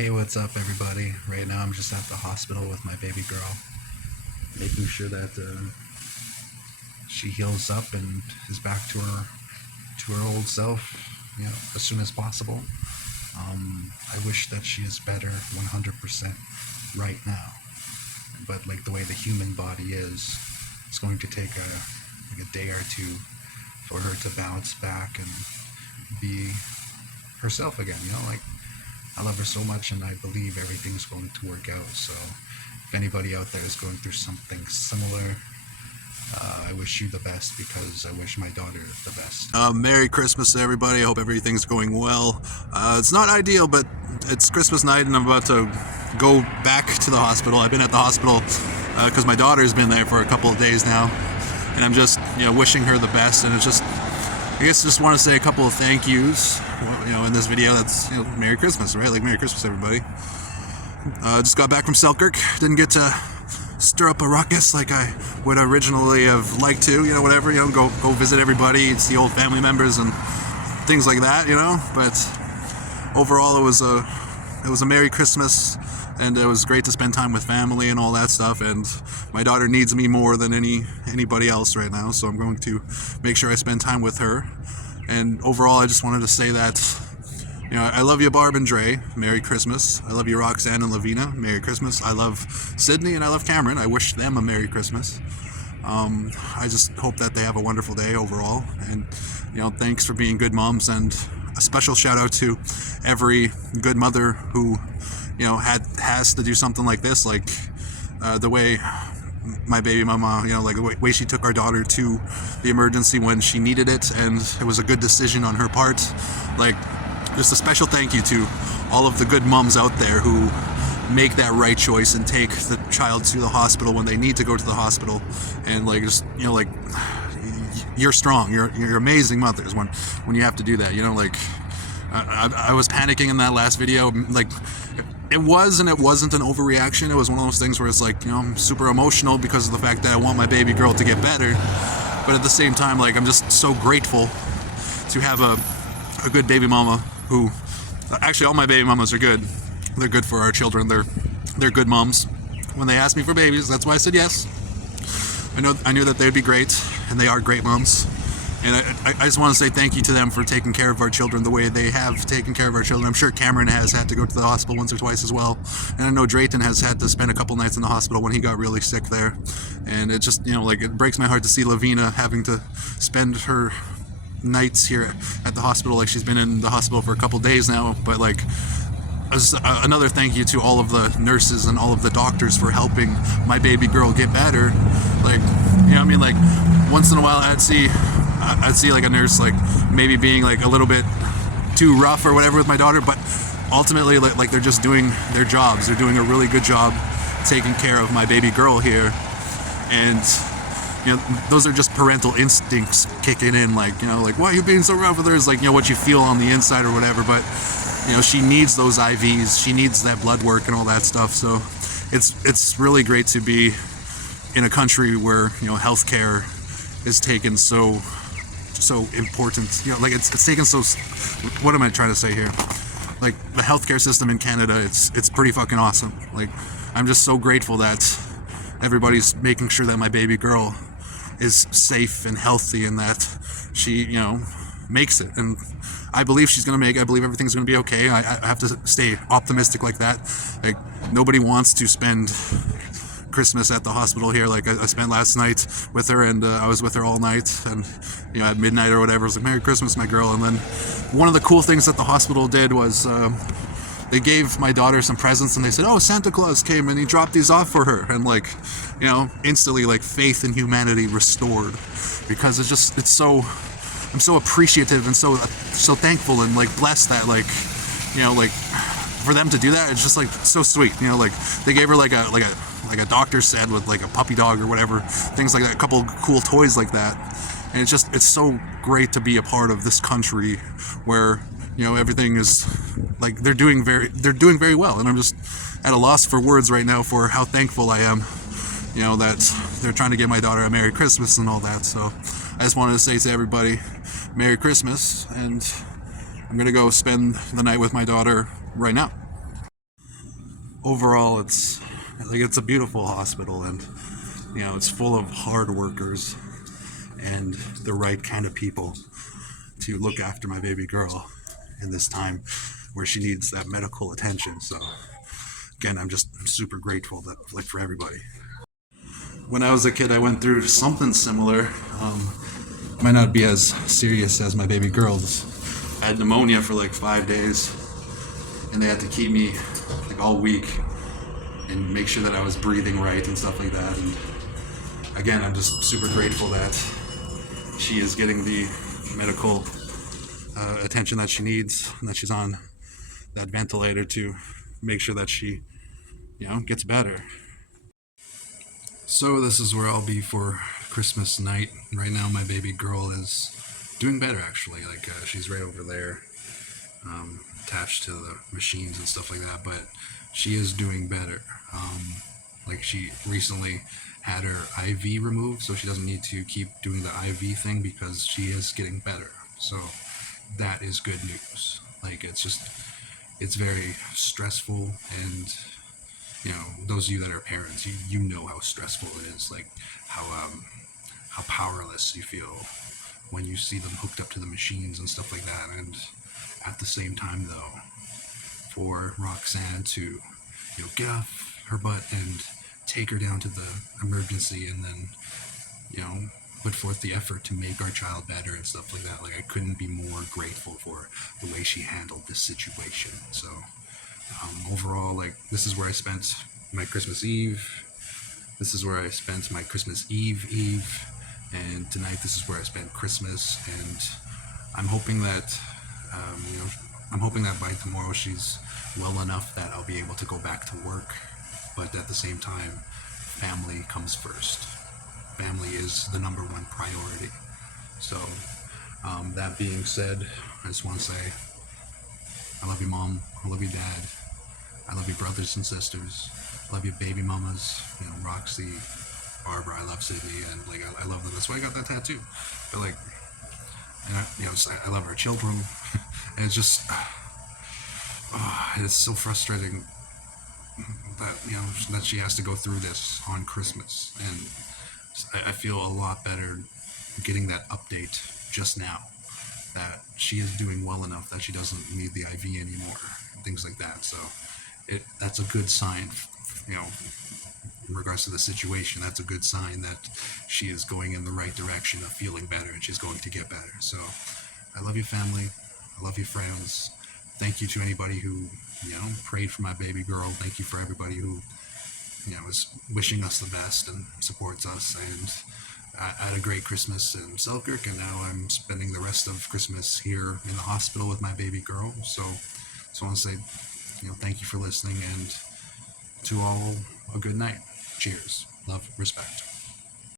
Hey, what's up, everybody? Right now, I'm just at the hospital with my baby girl, making sure that she heals up and is back to her old self, as soon as possible. I wish that she is better 100% right now, but like the way the human body is, it's going to take a day or two for her to bounce back and be herself again. Like I love her so much, and I believe everything's going to work out. So if anybody out there is going through something similar, I wish you the best, because I wish my daughter the best. Merry Christmas to everybody. I hope everything's going well. It's not ideal, but it's Christmas night and I'm about to go back to the hospital. I've been at the hospital because my daughter's been there for a couple of days now, and I'm just wishing her the best. And it's just, I guess, just want to say a couple of thank yous. In this video, that's Merry Christmas, right? Like, Merry Christmas, everybody. Just got back from Selkirk. Didn't get to stir up a ruckus like I would originally have liked to, whatever, go visit everybody, see old family members and things like that, but overall it was a Merry Christmas, and it was great to spend time with family and all that stuff. And my daughter needs me more than anybody else right now, so I'm going to make sure I spend time with her. And overall, I just wanted to say that I love you, Barb and Dre. Merry Christmas. I love you, Roxanne and Lavina. Merry Christmas. I love Sydney and I love Cameron. I wish them a Merry Christmas. I just hope that they have a wonderful day overall. And, thanks for being good moms. And a special shout out to every good mother who, has to do something like this. Like the way my baby mama, like the way she took our daughter to the emergency when she needed it. And it was a good decision on her part. Like, just a special thank you to all of the good moms out there who make that right choice and take the child to the hospital when they need to go to the hospital. And you're strong. You're amazing mothers when you have to do that. I was panicking in that last video. Like, it was and it wasn't an overreaction. It was one of those things where it's like, I'm super emotional because of the fact that I want my baby girl to get better. But at the same time, like, I'm just so grateful to have a good baby mama who, actually all my baby mamas are good. They're good for our children. They're good moms. When they asked me for babies, that's why I said yes. I knew that they'd be great, and they are great moms. And I just want to say thank you to them for taking care of our children the way they have taken care of our children. I'm sure Cameron has had to go to the hospital once or twice as well. And I know Drayton has had to spend a couple nights in the hospital when he got really sick there. And it just, it breaks my heart to see Lavina having to spend her nights here at the hospital. Like, she's been in the hospital for a couple days now. But like, another thank you to all of the nurses and all of the doctors for helping my baby girl get better. Like, like, once in a while I'd see like a nurse like maybe being like a little bit too rough or whatever with my daughter, but ultimately like they're just doing their jobs. They're doing a really good job taking care of my baby girl here. And those are just parental instincts kicking in, like, why are you being so rough with her? It's like, what you feel on the inside or whatever. But she needs those IVs, she needs that blood work and all that stuff. So it's really great to be in a country where healthcare is taken so important. Like, it's taken so, what am I trying to say here? Like, the healthcare system in Canada, it's pretty fucking awesome. Like, I'm just so grateful that everybody's making sure that my baby girl is safe and healthy, and that she, makes it. And I believe she's gonna make it. I believe everything's gonna be okay. I have to stay optimistic like that. Like, nobody wants to spend Christmas at the hospital here. Like, I spent last night with her, and I was with her all night, and at midnight or whatever, I was like, Merry Christmas, my girl. And then one of the cool things that the hospital did was they gave my daughter some presents, and they said, oh, Santa Claus came and he dropped these off for her. And like, instantly, like, faith in humanity restored, because I'm so appreciative and so thankful and like blessed that like for them to do that. It's just like so sweet. Like, they gave her like a doctor's set with like a puppy dog or whatever, things like that, a couple cool toys like that. And it's so great to be a part of this country where everything is like, they're doing very well. And I'm just at a loss for words right now for how thankful I am that they're trying to get my daughter a Merry Christmas and all that. So I just wanted to say to everybody, Merry Christmas, and I'm gonna go spend the night with my daughter right now. overall, it's a beautiful hospital, and it's full of hard workers and the right kind of people to look after my baby girl in this time where she needs that medical attention. So again, I'm just super grateful that, like, for everybody. When I was a kid, I went through something similar. Might not be as serious as my baby girl's. I had pneumonia for like 5 days, and they had to keep me like all week and make sure that I was breathing right and stuff like that. And again, I'm just super grateful that she is getting the medical attention that she needs, and that she's on that ventilator to make sure that she, gets better. So this is where I'll be for Christmas night. Right now, my baby girl is doing better, actually. Like, she's right over there, attached to the machines and stuff like that. But she is doing better. Like, she recently had her IV removed, so she doesn't need to keep doing the IV thing because she is getting better. So that is good news. Like, it's very stressful, and those of you that are parents, you know how stressful it is, like how powerless you feel when you see them hooked up to the machines and stuff like that. And at the same time, though, for Roxanne to get off her butt and take her down to the emergency, and then put forth the effort to make our child better and stuff like that, like, I couldn't be more grateful for the way she handled this situation. So overall, like, this is where I spent my Christmas Eve. This is where I spent my Christmas Eve. And tonight, this is where I spent Christmas. And I'm hoping that, I'm hoping that by tomorrow she's well enough that I'll be able to go back to work. But at the same time, family comes first. Family is the number one priority. So, that being said, I just want to say, I love you, Mom. I love you, Dad. I love you, brothers and sisters. I love you, baby mamas. Roxy, Barbara. I love Sydney, and like, I love them. That's why I got that tattoo. But like, and I love our children, and it's just, it's so frustrating that that she has to go through this on Christmas, and I feel a lot better getting that update just now, that she is doing well enough that she doesn't need the IV anymore, and things like that. So that's a good sign, in regards to the situation. That's a good sign that she is going in the right direction of feeling better, and she's going to get better. So I love you, family. I love you, friends. Thank you to anybody who prayed for my baby girl. Thank you for everybody who is wishing us the best and supports us. And I had a great Christmas in Selkirk, and now I'm spending the rest of Christmas here in the hospital with my baby girl. So I want to say, thank you for listening, and to all, a good night. Cheers. Love, respect.